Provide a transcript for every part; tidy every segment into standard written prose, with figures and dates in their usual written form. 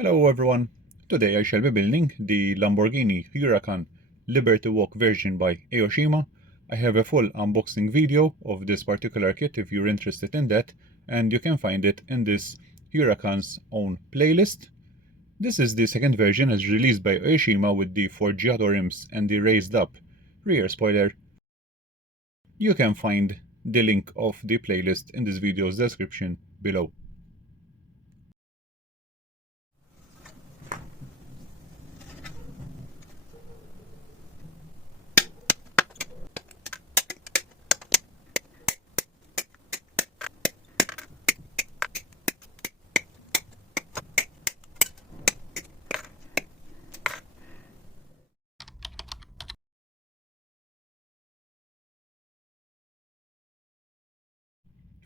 Hello everyone, today I shall be building the Lamborghini Huracan Liberty Walk version by Aoshima. I have a full unboxing video of this particular kit if you're interested in that, and you can find it in this Huracan's own playlist. This is the second version as released by Aoshima with the Forgiato rims and the raised up rear spoiler. You can find the link of the playlist in this video's description below.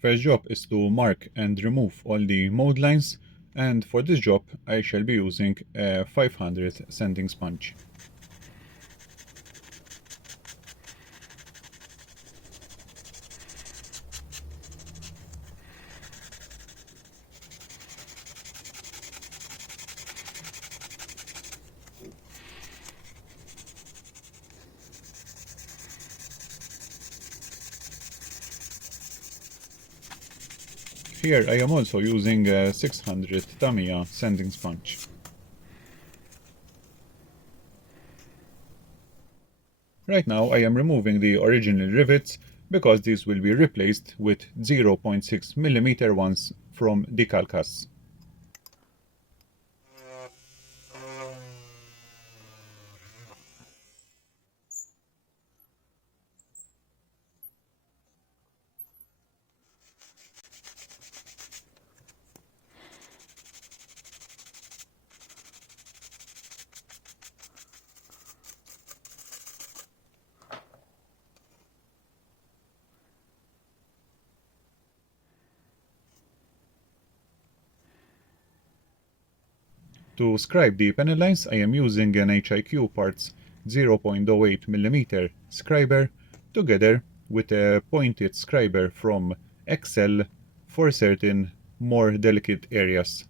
First job is to mark and remove all the mode lines, and for this job I shall be using a 500 sanding sponge. Here I am also using a 600 Tamiya sanding sponge. Right now I am removing the original rivets because these will be replaced with 0.6 mm ones from the carcass. To scribe the panel lines, I am using an HIQ Parts 0.08 mm scriber together with a pointed scriber from Excel for certain more delicate areas.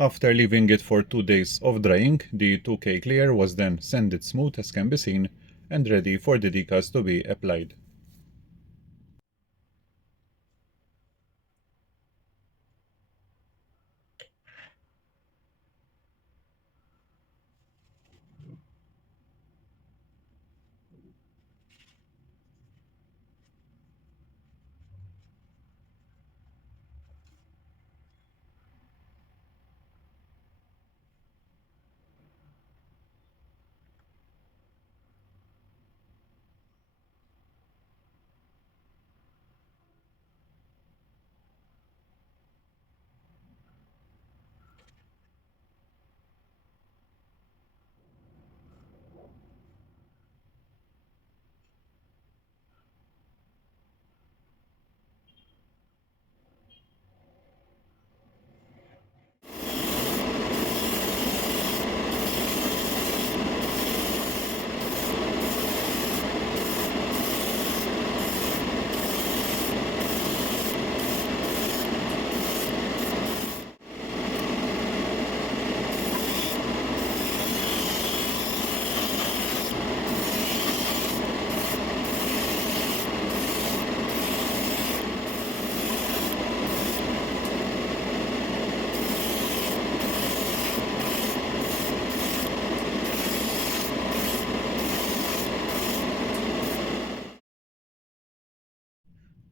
After leaving it for 2 days of drying, the 2K clear was then sanded smooth as can be seen and ready for the decals to be applied.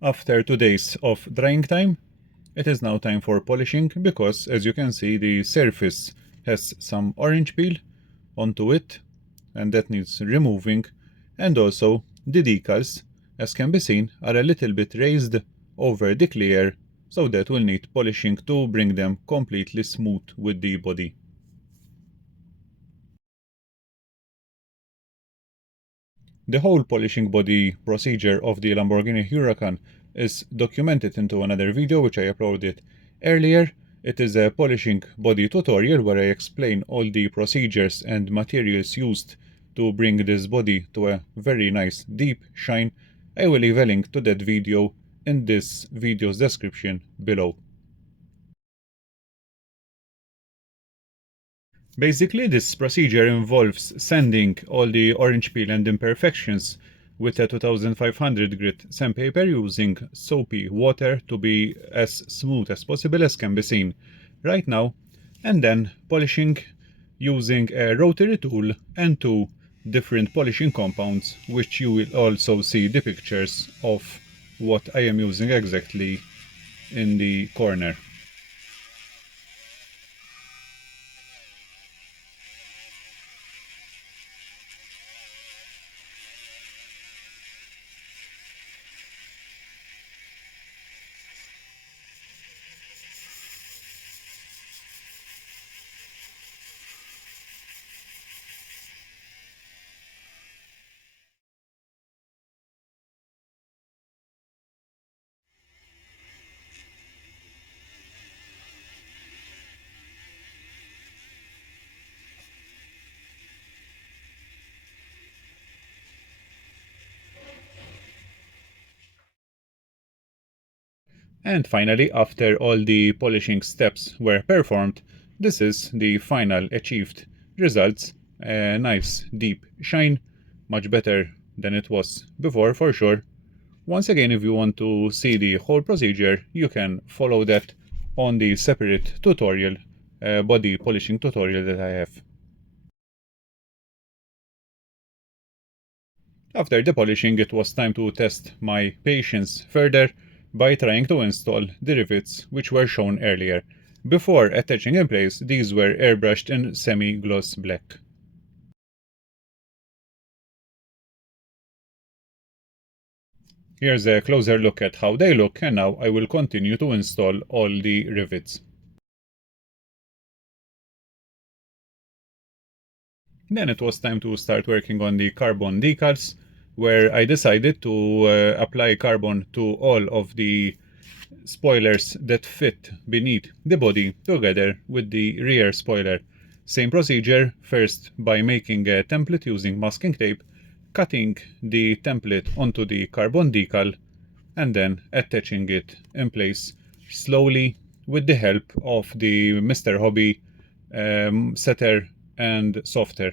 After 2 days of drying time, it is now time for polishing because, as you can see, the surface has some orange peel onto it and that needs removing, and also the decals, as can be seen, are a little bit raised over the clear, so that will need polishing to bring them completely smooth with the body. The whole polishing body procedure of the Lamborghini Huracan is documented into another video which I uploaded earlier. It is a polishing body tutorial where I explain all the procedures and materials used to bring this body to a very nice deep shine. I will leave a link to that video in this video's description below. Basically, this procedure involves sanding all the orange peel and imperfections with a 2500 grit sandpaper using soapy water to be as smooth as possible, as can be seen right now, and then polishing using a rotary tool and two different polishing compounds, which you will also see the pictures of what I am using exactly in the corner. And finally, after all the polishing steps were performed, this is the final achieved results. A nice deep shine, much better than it was before for sure. Once again, if you want to see the whole procedure, you can follow that on the separate tutorial, body polishing tutorial that I have. After the polishing, it was time to test my patience further by trying to install the rivets which were shown earlier. Before attaching in place, these were airbrushed in semi-gloss black. Here's a closer look at how they look, and now I will continue to install all the rivets. Then it was time to start working on the carbon decals, where I decided to apply carbon to all of the spoilers that fit beneath the body together with the rear spoiler. Same procedure, first by making a template using masking tape, cutting the template onto the carbon decal, and then attaching it in place slowly with the help of the Mr. Hobby setter and softer.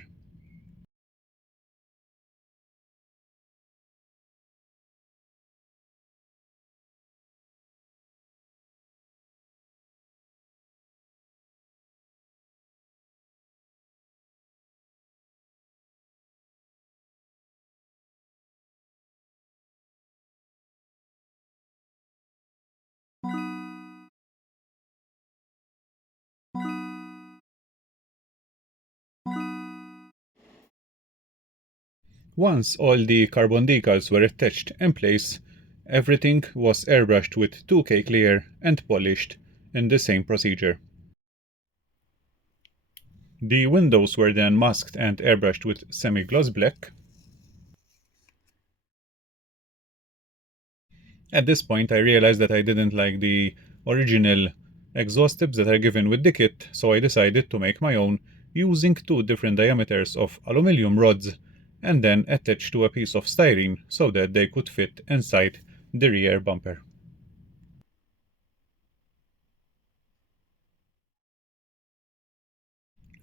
Once all the carbon decals were attached in place, everything was airbrushed with 2K clear and polished in the same procedure. The windows were then masked and airbrushed with semi-gloss black. At this point I realized that I didn't like the original exhaust tips that are given with the kit, so I decided to make my own using two different diameters of aluminum rods and then attach to a piece of styrene so that they could fit inside the rear bumper.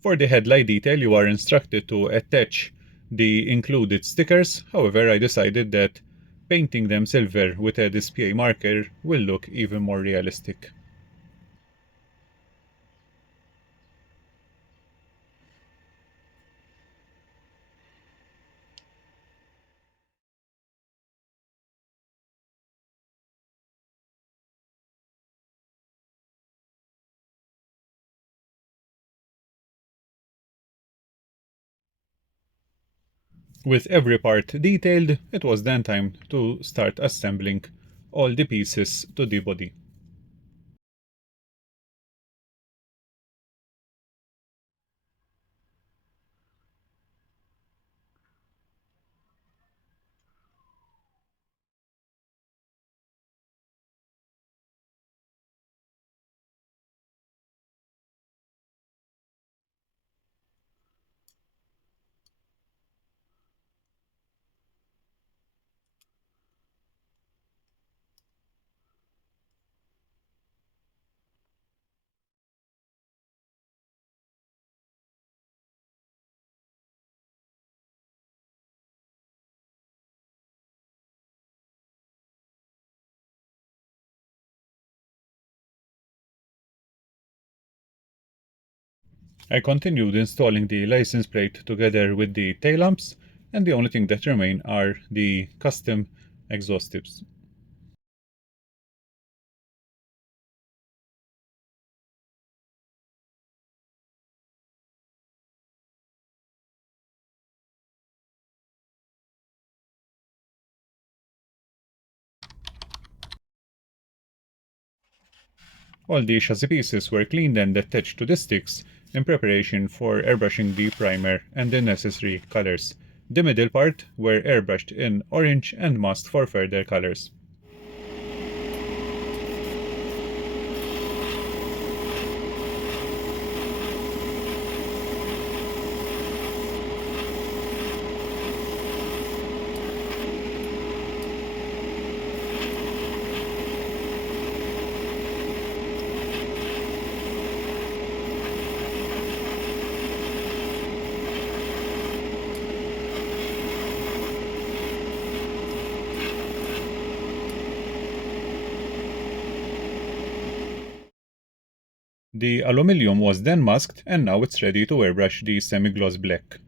For the headlight detail, you are instructed to attach the included stickers. However, I decided that painting them silver with a display marker will look even more realistic. With every part detailed, it was then time to start assembling all the pieces to the body. I continued installing the license plate together with the tail lamps, and the only thing that remain are the custom exhaust tips. All the chassis pieces were cleaned and attached to the sticks in preparation for airbrushing the primer and the necessary colors. The middle part were airbrushed in orange and masked for further colors. The aluminium was then masked and now it's ready to airbrush the semi-gloss black.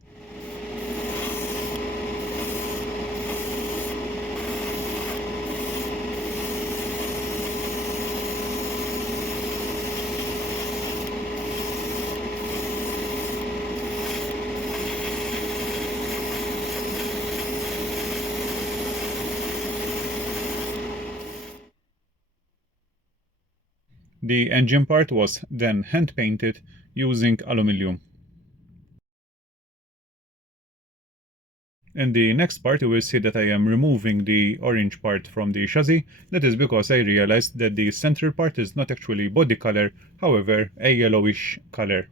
The engine part was then hand painted using aluminium. In the next part you will see that I am removing the orange part from the chassis. That is because I realized that the central part is not actually body color, however a yellowish color.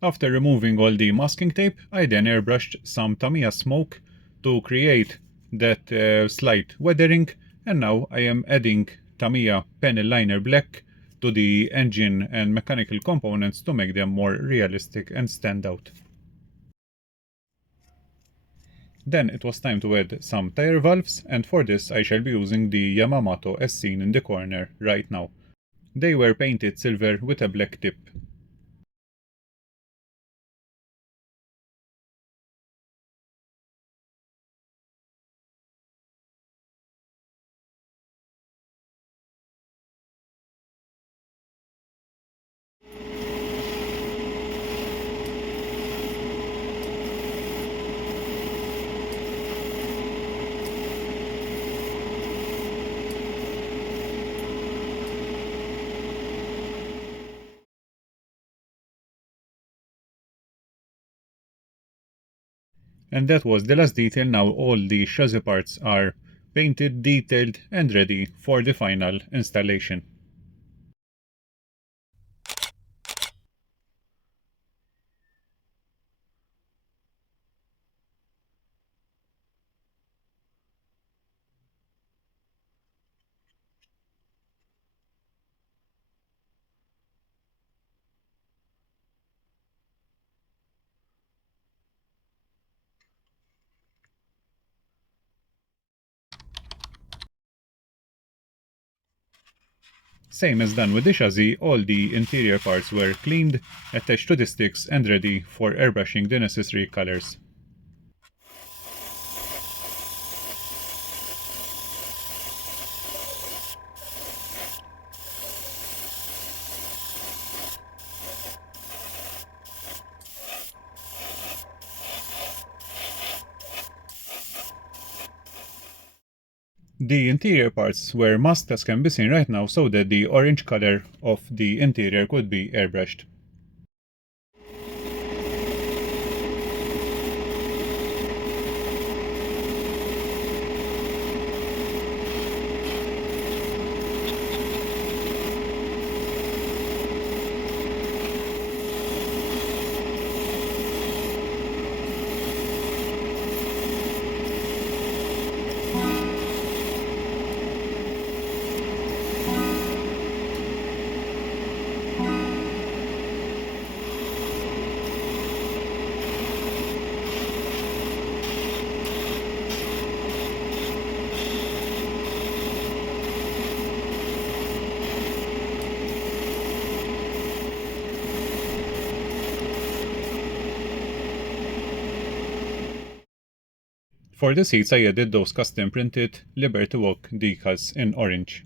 After removing all the masking tape, I then airbrushed some Tamiya smoke to create that slight weathering, and now I am adding Tamiya panel liner black to the engine and mechanical components to make them more realistic and stand out. Then it was time to add some tire valves, and for this I shall be using the Yamamoto as seen in the corner right now. They were painted silver with a black tip. And that was the last detail. Now all the chassis parts are painted, detailed and ready for the final installation. Same as done with the chassis, all the interior parts were cleaned, attached to the sticks and ready for airbrushing the necessary colors. The interior parts were masked as can be seen right now so that the orange color of the interior could be airbrushed. For the seats I added those custom printed Liberty Walk decals in orange.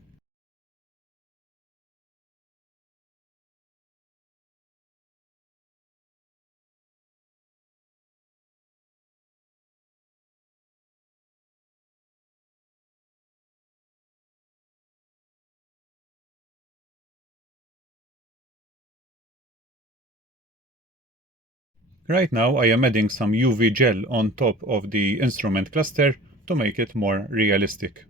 Right now I am adding some UV gel on top of the instrument cluster to make it more realistic.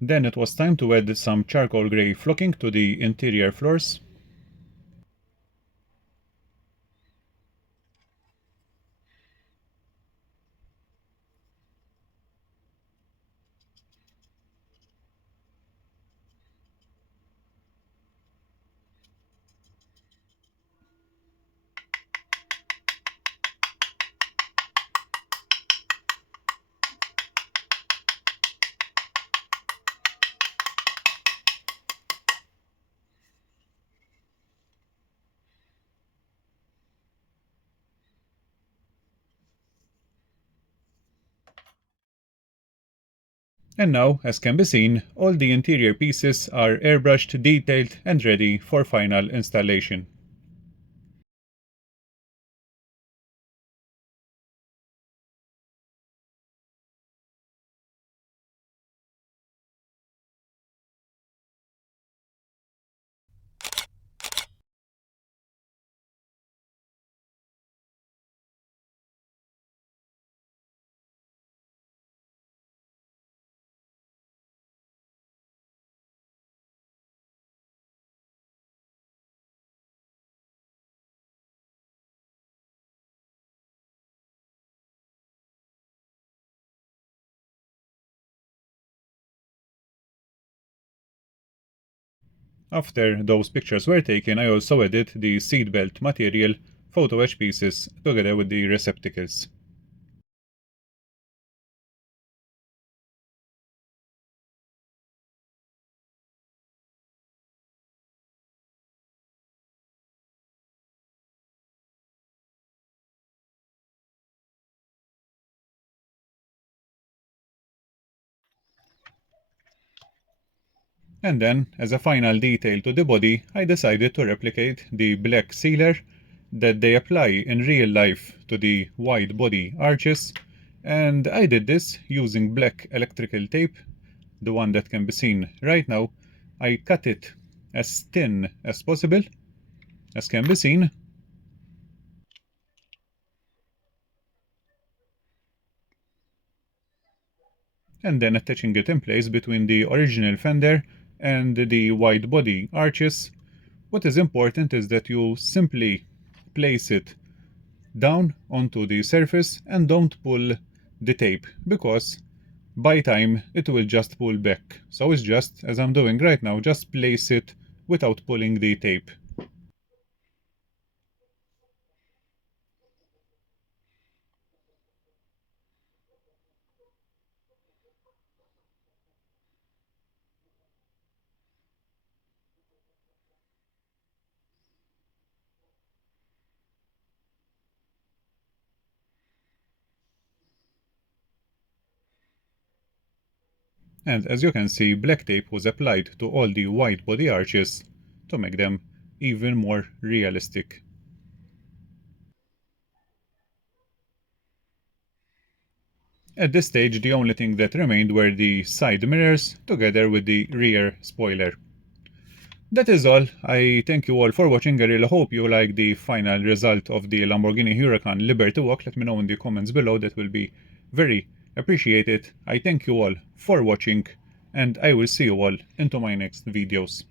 Then it was time to add some charcoal grey flocking to the interior floors. And now, as can be seen, all the interior pieces are airbrushed, detailed and ready for final installation. After those pictures were taken, I also added the seatbelt material photo etch pieces together with the receptacles. And then, as a final detail to the body, I decided to replicate the black sealer that they apply in real life to the wide body arches, and I did this using black electrical tape, the one that can be seen right now. I cut it as thin as possible, as can be seen, and then attaching it in place between the original fender and the wide body arches. What is important is that you simply place it down onto the surface and don't pull the tape, because by time it will just pull back. So it's just, as I'm doing right now, just place it without pulling the tape. And as you can see, black tape was applied to all the wide body arches to make them even more realistic. At this stage, the only thing that remained were the side mirrors together with the rear spoiler. That is all. I thank you all for watching. I really hope you like the final result of the Lamborghini Huracan Liberty Walk. Let me know in the comments below. That will be very appreciated. I thank you all for watching, and I will see you all into my next videos.